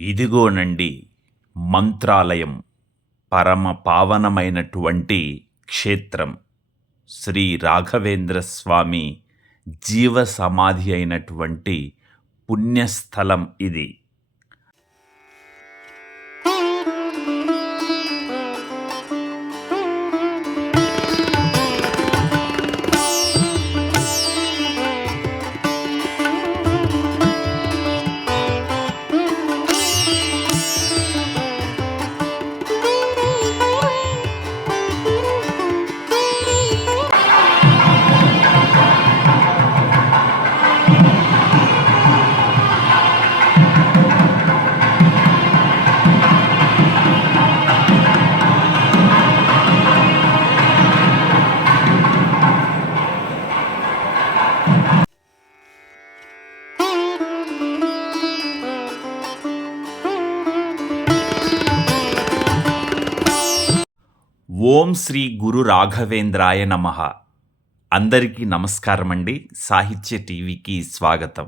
ఇదిగోనండి మంత్రాలయం పరమ పావనమైనటువంటి క్షేత్రం. శ్రీ రాఘవేంద్ర స్వామి జీవ సమాధి అయినటువంటి పుణ్యస్థలం ఇది. శ్రీ గురు రాఘవేంద్రాయ నమ. అందరికీ నమస్కారం అండి సాహిత్య టీవీకి స్వాగతం.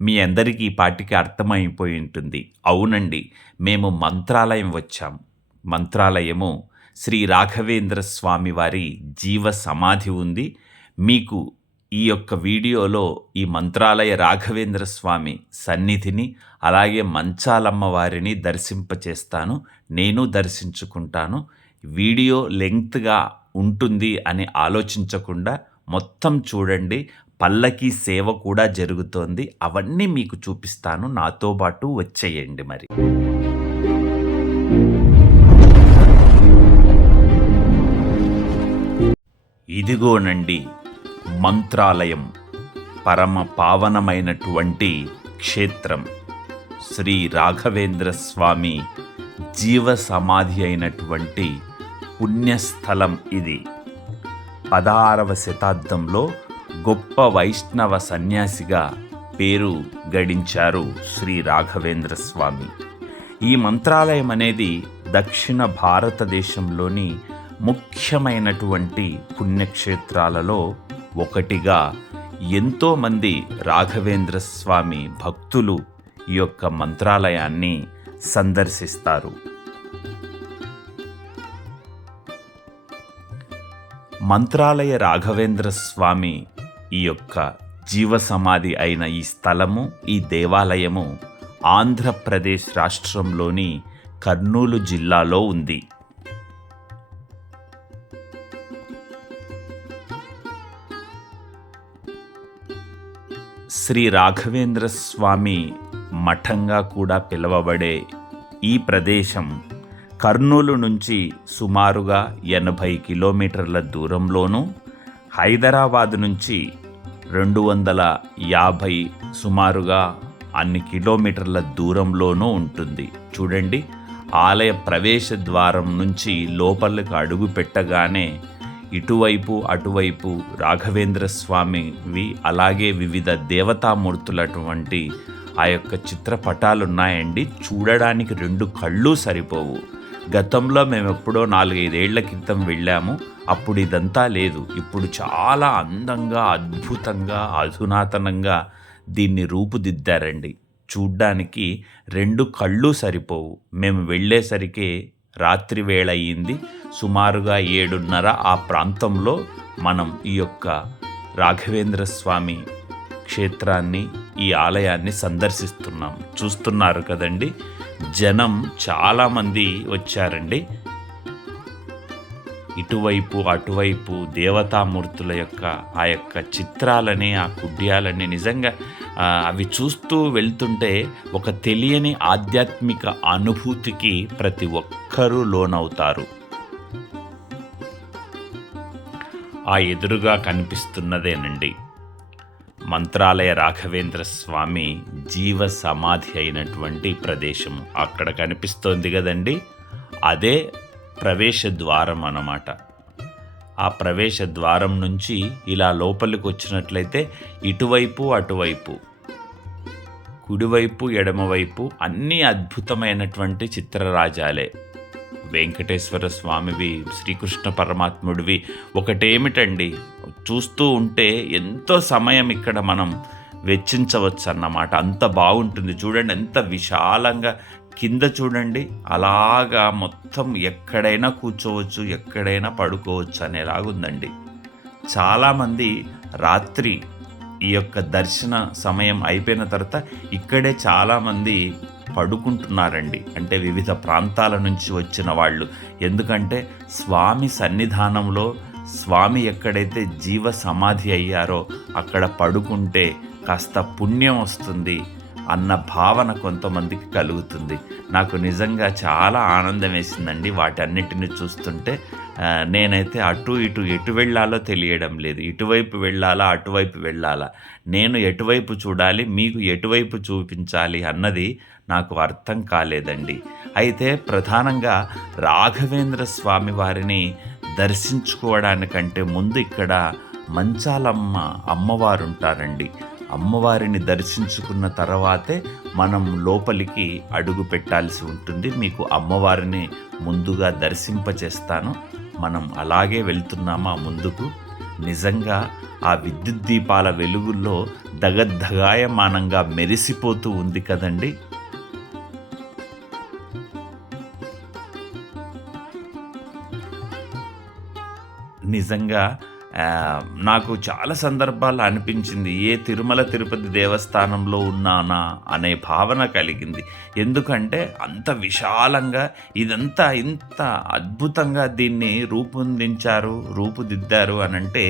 మీ అందరికీ పాటికి అర్థమైపోయి ఉంటుంది. అవునండి మేము మంత్రాలయం వచ్చాం. మంత్రాలయము శ్రీ రాఘవేంద్ర స్వామి వారి జీవ సమాధి ఉంది. మీకు ఈ యొక్క వీడియోలో ఈ మంత్రాలయ రాఘవేంద్ర స్వామి సన్నిధిని అలాగే మంచాలమ్మ వారిని దర్శింపచేస్తాను. నేను దర్శించుకుంటాను. వీడియో లెంగ్త్గా ఉంటుంది అని ఆలోచించకుండా మొత్తం చూడండి. పల్లకి సేవ కూడా జరుగుతోంది. అవన్నీ మీకు చూపిస్తాను. నాతో పాటు వచ్చేయండి మరి. ఇదిగోనండి మంత్రాలయం. పరమ పావనమైనటువంటి క్షేత్రం. శ్రీ రాఘవేంద్ర స్వామి జీవ సమాధి అయినటువంటి పుణ్యస్థలం ఇది. పదహారవ శతాబ్దంలో గొప్ప వైష్ణవ సన్యాసిగా పేరు గడించారు శ్రీ రాఘవేంద్ర స్వామి. ఈ మంత్రాలయం అనేది దక్షిణ భారతదేశంలోని ముఖ్యమైనటువంటి పుణ్యక్షేత్రాలలో ఒకటిగా ఎంతోమంది రాఘవేంద్ర స్వామి భక్తులు ఈ యొక్క మంత్రాలయాన్ని సందర్శిస్తారు. మంత్రాలయ రాఘవేంద్ర స్వామి ఈ యొక్క జీవ సమాధి అయిన ఈ స్థలము ఈ దేవాలయము ఆంధ్రప్రదేశ్ రాష్ట్రంలోని కర్నూలు జిల్లాలో ఉంది. శ్రీ రాఘవేంద్ర స్వామి మఠంగా కూడా పిలువబడే ఈ ప్రదేశం కర్నూలు నుంచి సుమారుగా ఎనభై కిలోమీటర్ల దూరంలోనూ హైదరాబాద్ నుంచి రెండు వందల యాభై సుమారుగా అన్ని కిలోమీటర్ల దూరంలోనూ ఉంటుంది. చూడండి ఆలయ ప్రవేశ ద్వారం నుంచి లోపలికి అడుగు పెట్టగానే ఇటువైపు అటువైపు రాఘవేంద్ర స్వామివి అలాగే వివిధ దేవతామూర్తులటువంటి ఆ యొక్క చిత్రపటాలు ఉన్నాయండి చూడడానికి రెండు కళ్ళు సరిపోవు. గతంలో మేము ఎప్పుడో నాలుగైదేళ్ళ క్రితం వెళ్ళాము. అప్పుడు ఇదంతా లేదు. ఇప్పుడు చాలా అందంగా అద్భుతంగా అధునాతనంగా దీన్ని రూపుదిద్దారండి. చూడ్డానికి రెండు కళ్ళు సరిపోవు. మేము వెళ్ళేసరికి రాత్రి వేళ అయ్యింది సుమారుగా ఏడున్నర ఆ ప్రాంతంలో మనం ఈ యొక్క రాఘవేంద్ర స్వామి క్షేత్రాన్ని ఈ ఆలయాన్ని సందర్శిస్తున్నాం. చూస్తున్నారు కదండి? జనం చాలామంది వచ్చారండి. ఇటువైపు అటువైపు దేవతామూర్తుల యొక్క ఆ యొక్క చిత్రాలని ఆ కుడ్యాలని నిజంగా అవి చూస్తూ వెళ్తుంటే ఒక తెలియని ఆధ్యాత్మిక అనుభూతికి ప్రతి ఒక్కరూ లోనవుతారు. ఆ ఎదురుగా కనిపిస్తున్నదేనండి. మంత్రాలయ రాఘవేంద్ర స్వామి జీవ సమాధి అయినటువంటి ప్రదేశము. అక్కడ కనిపిస్తోంది కదండి? అదే ప్రవేశ ద్వారం అన్నమాట. ఆ ప్రవేశ ద్వారం నుంచి ఇలా లోపలికి వచ్చినట్లయితే ఇటువైపు అటువైపు కుడివైపు ఎడమవైపు అన్నీ అద్భుతమైనటువంటి చిత్రరాజాలే. వెంకటేశ్వర స్వామివి శ్రీకృష్ణ పరమాత్ముడివి. ఒకటేమిటండి చూస్తూ ఉంటే ఎంతో సమయం ఇక్కడ మనం వెచ్చించవచ్చు అన్నమాట అంత బాగుంటుంది చూడండి ఎంత విశాలంగా కింద చూడండి అలాగా మొత్తం ఎక్కడైనా కూర్చోవచ్చు ఎక్కడైనా పడుకోవచ్చు అనేలాగుందండి. చాలామంది రాత్రి ఈ యొక్క దర్శన సమయం అయిపోయిన తర్వాత ఇక్కడే చాలామంది పడుకుంటున్నారండి. అంటే వివిధ ప్రాంతాల నుంచి వచ్చిన వాళ్ళు. ఎందుకంటే స్వామి సన్నిధానంలో స్వామి ఎక్కడైతే జీవ సమాధి అయ్యారో అక్కడ పడుకుంటే కాస్త పుణ్యం వస్తుంది అన్న భావన కొంతమందికి కలుగుతుంది. నాకు నిజంగా చాలా ఆనందం వేసిందండి వాటన్నిటిని చూస్తుంటే. నేనైతే అటు ఇటు ఎటు వెళ్ళాలో తెలియడం లేదు. ఇటువైపు వెళ్ళాలా అటువైపు వెళ్ళాలా. నేను ఎటువైపు చూడాలి మీకు ఎటువైపు చూపించాలి అన్నది నాకు అర్థం కాలేదండి. అయితే ప్రధానంగా రాఘవేంద్ర స్వామి వారిని దర్శించుకోవడానికంటే ముందు ఇక్కడ మంచాలమ్మ అమ్మవారు ఉంటారండి అమ్మవారిని దర్శించుకున్న తర్వాతే మనం లోపలికి అడుగు పెట్టాల్సి ఉంటుంది. మీకు అమ్మవారిని ముందుగా దర్శింపచేస్తాను. మనం అలాగే వెళ్తున్నామా ముందుకు? నిజంగా ఆ విద్యుత్ దీపాల వెలుగుల్లో దగద్దగాయమానంగా మెరిసిపోతూ ఉంది కదండి. నిజంగా నాకు చాలా సందర్భాల్లో అనిపించింది. ఏ తిరుమల తిరుపతి దేవస్థానంలో ఉన్నానా అనే భావన కలిగింది. ఎందుకంటే అంత విశాలంగా ఇదంతా ఇంత అద్భుతంగా దీన్ని రూపొందించారు రూపుదిద్దారు అని అంటే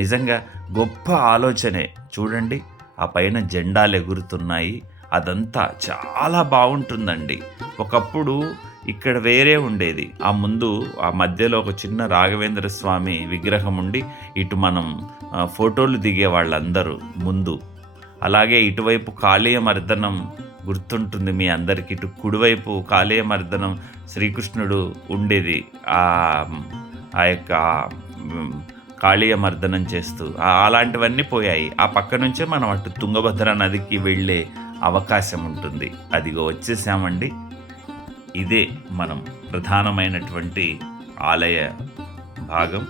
నిజంగా గొప్ప ఆలోచనే. చూడండి ఆ పైన జెండాలు ఎగురుతున్నాయి అదంతా చాలా బాగుంటుందండి ఒకప్పుడు ఇక్కడ వేరే ఉండేది. ఆ ముందు ఆ మధ్యలో ఒక చిన్న రాఘవేంద్ర స్వామి విగ్రహం ఉండి ఇటు మనం ఫోటోలు దిగే వాళ్ళందరూ ముందు. అలాగే ఇటువైపు కాళీయ మర్దనం గుర్తుంటుంది మీ అందరికి. ఇటు కుడివైపు కాళీయ మర్దనం శ్రీకృష్ణుడు ఉండేది. ఆ ఆ యొక్క కాళీయ మర్దనం చేస్తూ. అలాంటివన్నీ పోయాయి. ఆ పక్క నుంచే మనం అటు తుంగభద్ర నదికి వెళ్ళే అవకాశం ఉంటుంది. అదిగో వచ్చేసామండి. ఇదే మనం ప్రధానమైనటువంటి ఆలయ భాగం.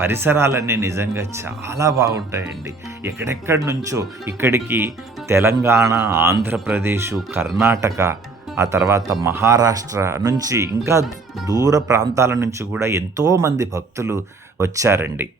పరిసరాలన్నీ నిజంగా చాలా బాగుంటాయండి. ఎక్కడెక్కడి నుంచో ఇక్కడికి తెలంగాణ ఆంధ్రప్రదేశ్ కర్ణాటక ఆ తర్వాత మహారాష్ట్ర నుంచి ఇంకా దూర ప్రాంతాల నుంచి కూడా ఎంతోమంది భక్తులు వచ్చారండి.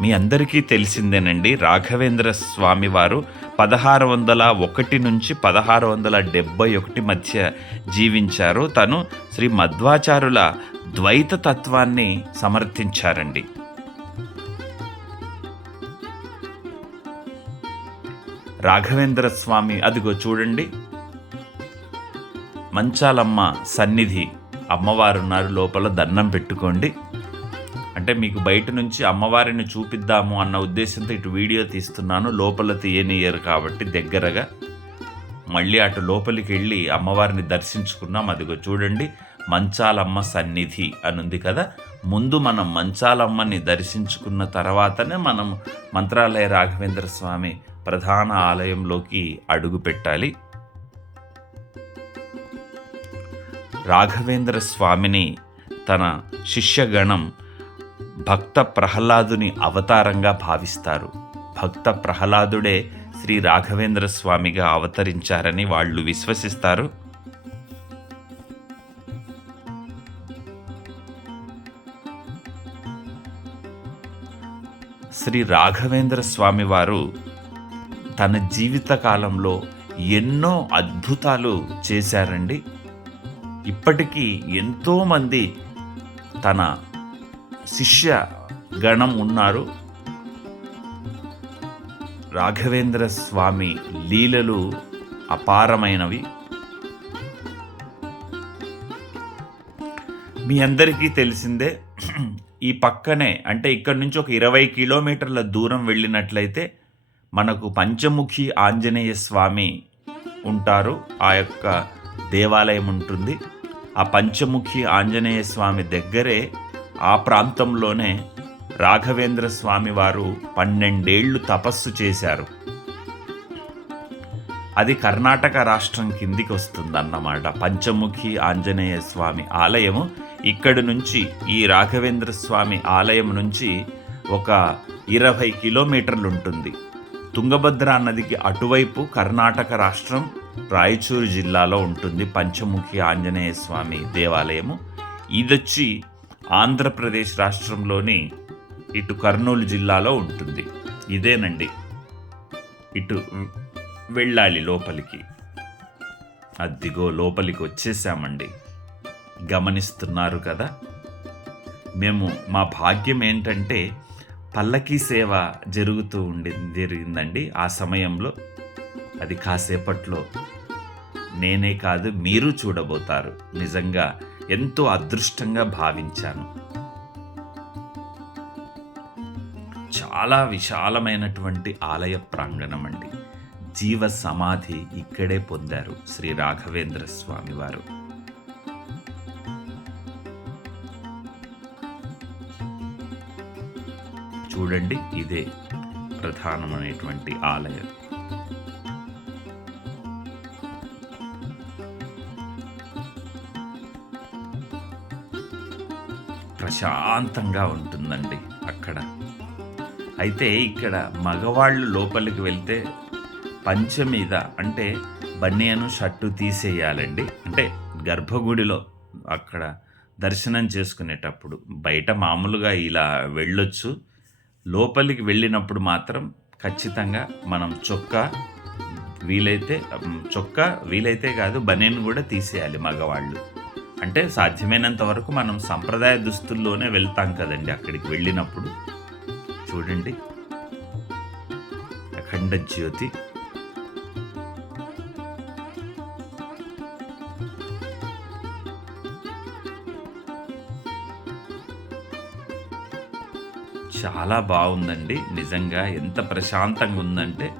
మీ అందరికీ తెలిసిందేనండి రాఘవేంద్ర స్వామి వారు పదహారు వందల ఒకటి నుంచి పదహారు వందల డెబ్బై ఒకటి మధ్య జీవించారు. తను శ్రీ మధ్వాచారుల ద్వైత తత్వాన్ని సమర్థించారండి. రాఘవేంద్ర స్వామి అదిగో చూడండి. మంచాలమ్మ సన్నిధి అమ్మవారున్నారు లోపల దండం పెట్టుకోండి. అంటే మీకు బయట నుంచి అమ్మవారిని చూపిద్దాము అన్న ఉద్దేశంతో ఇటు వీడియో తీస్తున్నాను. లోపల తీయనియరు కాబట్టి దగ్గరగా. మళ్ళీ అటు లోపలికి వెళ్ళి అమ్మవారిని దర్శించుకున్నాం. అదిగో చూడండి మంచాలమ్మ సన్నిధి అని ఉంది కదా. ముందు మనం మంచాలమ్మని దర్శించుకున్న తర్వాతనే మనం మంత్రాలయ రాఘవేంద్ర స్వామి ప్రధాన ఆలయంలోకి అడుగు పెట్టాలి. రాఘవేంద్ర స్వామిని తన శిష్యగణం భక్త ప్రహ్లాదుని అవతారంగా భావిస్తారు. భక్త ప్రహ్లాదుడే శ్రీ రాఘవేంద్ర స్వామిగా అవతరించారని వాళ్ళు విశ్వసిస్తారు. శ్రీ రాఘవేంద్ర స్వామి వారు తన జీవిత కాలంలో ఎన్నో అద్భుతాలు చేశారండి. ఇప్పటికీ ఎంతోమంది తన శిష్య గణం ఉన్నారు. రాఘవేంద్ర స్వామి లీలలు అపారమైనవి. మీ అందరికీ తెలిసిందే ఈ పక్కనే అంటే ఇక్కడ నుంచి ఒక ఇరవై కిలోమీటర్ల దూరం వెళ్ళినట్లయితే మనకు పంచముఖి ఆంజనేయ స్వామి ఉంటారు. ఆ యొక్క దేవాలయం ఉంటుంది. ఆ పంచముఖి ఆంజనేయ స్వామి దగ్గరే ఆ ప్రాంతంలోనే రాఘవేంద్ర స్వామి వారు పన్నెండేళ్ళు తపస్సు చేశారు. అది కర్ణాటక రాష్ట్రం కిందికి వస్తుందన్నమాట పంచముఖి ఆంజనేయ స్వామి ఆలయము ఇక్కడి నుంచి ఈ రాఘవేంద్ర స్వామి ఆలయం నుంచి ఒక ఇరవై కిలోమీటర్లు ఉంటుంది తుంగభద్ర నదికి అటువైపు కర్ణాటక రాష్ట్రం రాయచూరు జిల్లాలో ఉంటుంది పంచముఖి ఆంజనేయ స్వామి దేవాలయము. ఇదొచ్చి ఆంధ్రప్రదేశ్ రాష్ట్రంలోని ఇటు కర్నూలు జిల్లాలో ఉంటుంది. ఇదేనండి. ఇటు వెళ్ళాలి లోపలికి. అద్దిగో లోపలికి వచ్చేసామండి. గమనిస్తున్నారు కదా. మేము మా భాగ్యం ఏంటంటే పల్లకీ సేవ జరుగుతూ ఉండి జరిగిందండి ఆ సమయంలో. అది కాసేపట్లో. నేనే కాదు మీరు చూడబోతారు. నిజంగా ఎంతో అదృష్టంగా భావించాను. చాలా విశాలమైనటువంటి ఆలయ ప్రాంగణం అండి జీవ సమాధి ఇక్కడే పొందారు శ్రీ రాఘవేంద్ర స్వామి వారు. చూడండి ఇదే ప్రధానమైనటువంటి ఆలయం. ప్రశాంతంగా ఉంటుందండి అక్కడ. అయితే ఇక్కడ మగవాళ్ళు లోపలికి వెళ్తే పంచ మీద అంటే బనియను షర్టు తీసేయాలండి. అంటే గర్భగుడిలో అక్కడ దర్శనం చేసుకునేటప్పుడు బయట మామూలుగా ఇలా వెళ్ళొచ్చు. లోపలికి వెళ్ళినప్పుడు మాత్రం ఖచ్చితంగా మనం చొక్కా వీలైతే చొక్కా వీలైతే కాదు బనియన్ కూడా తీసేయాలి మగవాళ్ళు. అంటే సాధ్యమైనంత వరకు మనం సంప్రదాయ దుస్తుల్లోనే వెళ్తాం కదండి అక్కడికి వెళ్ళినప్పుడు. చూడండి. అఖండ జ్యోతి. చాలా బాగుందండి. నిజంగా ఎంత ప్రశాంతంగా ఉందంటే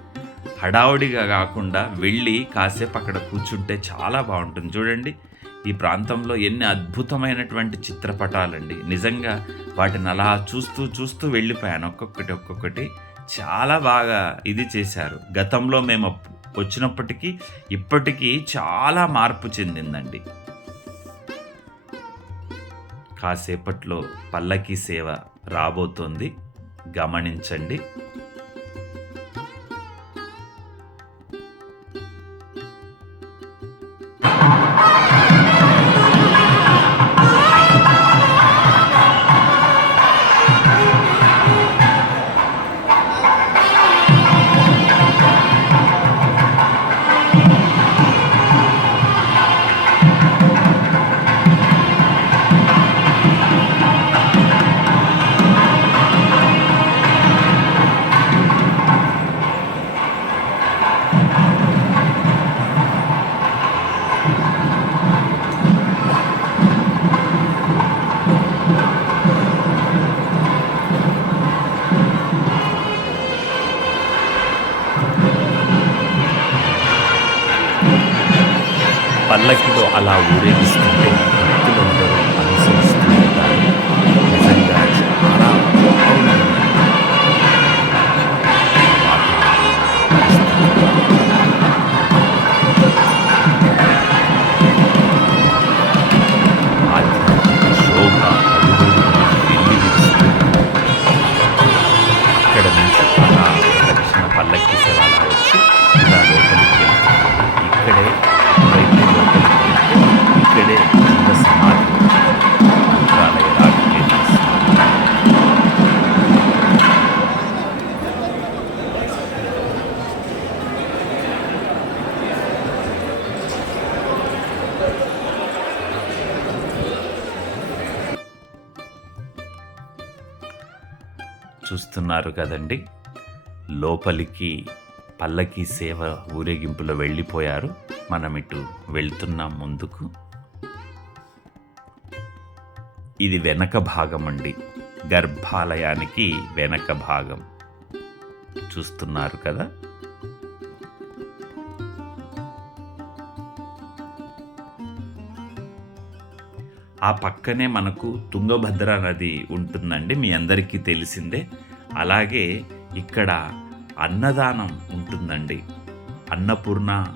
హడావుడిగా కాకుండా వెళ్ళి కాసేపు అక్కడ కూర్చుంటే చాలా బాగుంటుంది. చూడండి. ఈ ప్రాంతంలో ఎన్ని అద్భుతమైనటువంటి చిత్రపటాలండి. నిజంగా వాటిని అలా చూస్తూ చూస్తూ వెళ్ళిపోయాను. ఒక్కొక్కటి ఒక్కొక్కటి చాలా బాగా ఇది చేశారు. గతంలో మేము వచ్చినప్పటికీ ఇప్పటికీ చాలా మార్పు చెందిందండి. కాసేపట్లో పల్లకి సేవ రాబోతోంది. గమనించండి. పల్లకిలో అలా ఊరేగిస్తుంటే చూస్తున్నారు కదండి. లోపలికి పల్లకి సేవ ఊరేగింపులో వెళ్ళిపోయారు. మనం ఇటు వెళ్తున్నాం ముందుకు. ఇది వెనక భాగం అండి గర్భాలయానికి వెనక భాగం. చూస్తున్నారు కదా? ఆ పక్కనే మనకు తుంగభద్ర నది ఉంటుందండి. మీ అందరికీ తెలిసిందే. అలాగే ఇక్కడ అన్నదానం ఉంటుందండి. అన్నపూర్ణ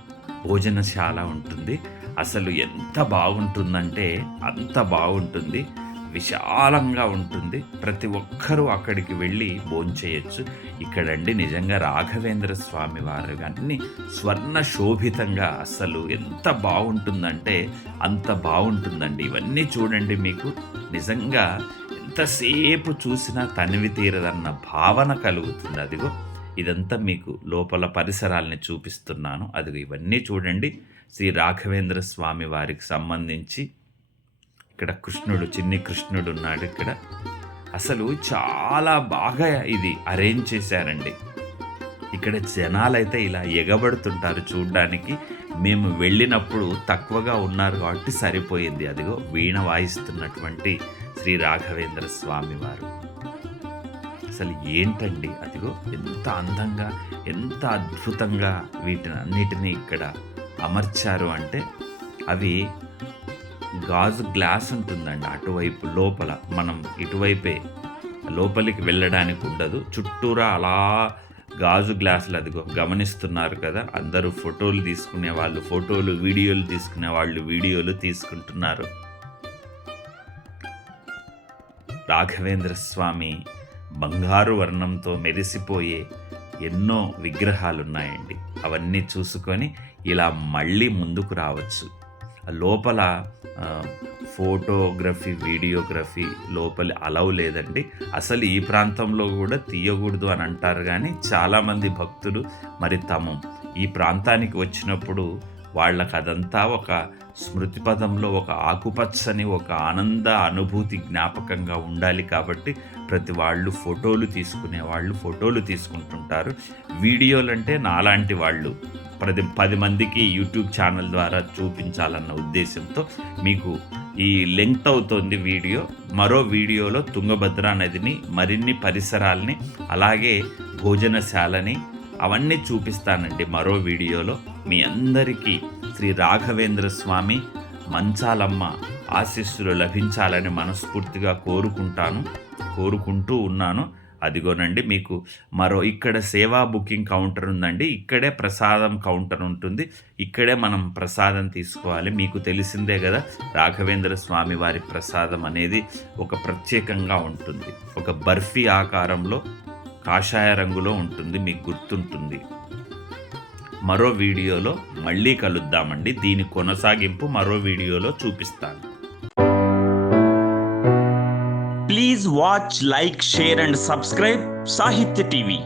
భోజనశాల ఉంటుంది. అసలు ఎంత బాగుంటుందంటే అంత బాగుంటుంది. విశాలంగా ఉంటుంది. ప్రతి ఒక్కరూ అక్కడికి వెళ్ళి భోంచేయచ్చు ఇక్కడండి నిజంగా రాఘవేంద్ర స్వామి వారు అన్ని స్వర్ణ శోభితంగా అసలు ఎంత బాగుంటుందంటే అంత బాగుంటుందండి. ఇవన్నీ చూడండి మీకు. నిజంగా ఎంతసేపు చూసినా తనివి తీరదన్న భావన కలుగుతుంది. అదిగో ఇదంతా మీకు లోపల పరిసరాల్ని చూపిస్తున్నాను. అదిగో ఇవన్నీ చూడండి. శ్రీ రాఘవేంద్ర స్వామి వారికి సంబంధించి ఇక్కడ కృష్ణుడు చిన్ని కృష్ణుడు ఉన్నాడు ఇక్కడ. అసలు చాలా బాగా ఇది అరేంజ్ చేశారండి. ఇక్కడ జనాలైతే ఇలా ఎగబడుతుంటారు చూడడానికి. మేము వెళ్ళినప్పుడు తక్కువగా ఉన్నారు కాబట్టి సరిపోయింది. అదిగో వీణ వాయిస్తున్నటువంటి శ్రీ రాఘవేంద్ర స్వామి వారు. అసలు ఏంటండి? అదిగో ఎంత అందంగా ఎంత అద్భుతంగా వీటిని అన్నిటినీ ఇక్కడ అమర్చారు అంటే అవి గాజు గ్లాస్ ఉంటుందండి అటువైపు లోపల. మనం ఇటువైపే లోపలికి వెళ్ళడానికి ఉండదు. చుట్టూరా అలా గాజు గ్లాసులు అదిగో గమనిస్తున్నారు కదా. అందరూ ఫోటోలు తీసుకునే వాళ్ళు ఫోటోలు వీడియోలు తీసుకునే వాళ్ళు వీడియోలు తీసుకుంటున్నారు. రాఘవేంద్ర స్వామి బంగారు వర్ణంతో మెరిసిపోయే ఎన్నో విగ్రహాలు ఉన్నాయండి అవన్నీ చూసుకొని ఇలా మళ్ళీ ముందుకు రావచ్చు. లోపల ఫోటోగ్రఫీ వీడియోగ్రఫీ లోపలి అలవ్ లేదండి. అసలు ఈ ప్రాంతంలో కూడా తీయకూడదు అని అంటారు కానీ చాలామంది భక్తులు మరి తమ ఈ ప్రాంతానికి వచ్చినప్పుడు వాళ్ళకి అదంతా ఒక స్మృతి పదంలో ఒక ఆకుపచ్చని ఒక ఆనంద అనుభూతి జ్ఞాపకంగా ఉండాలి కాబట్టి ప్రతి వాళ్ళు ఫోటోలు తీసుకునే వాళ్ళు ఫోటోలు తీసుకుంటుంటారు. వీడియోలు అంటే నాలాంటి వాళ్ళు. ప్రతి పది మందికి యూట్యూబ్ ఛానల్ ద్వారా చూపించాలన్న ఉద్దేశంతో మీకు ఈ లెంగ్త్ అవుతోంది వీడియో. మరో వీడియోలో తుంగభద్ర నదిని మరిన్ని పరిసరాల్ని అలాగే భోజనశాలని అవన్నీ చూపిస్తానండి మరో వీడియోలో. మీ అందరికీ శ్రీ రాఘవేంద్ర స్వామి మంచాలమ్మ ఆశీస్సులు లభించాలని మనస్ఫూర్తిగా కోరుకుంటాను కోరుకుంటూ ఉన్నాను. అదిగోనండి మీకు మరో ఇక్కడ సేవా బుకింగ్ కౌంటర్ ఉందండి. ఇక్కడే ప్రసాదం కౌంటర్ ఉంటుంది. ఇక్కడే మనం ప్రసాదం తీసుకోవాలి. మీకు తెలిసిందే కదా రాఘవేంద్ర స్వామి వారి ప్రసాదం అనేది ఒక ప్రత్యేకంగా ఉంటుంది. ఒక బర్ఫీ ఆకారంలో కాషాయ రంగులో ఉంటుంది మీకు గుర్తుంటుంది. మరో వీడియోలో మళ్ళీ కలుద్దామండి. దీని కొనసాగింపు మరో వీడియోలో చూపిస్తాను. Please watch like share and subscribe Sahitya TV.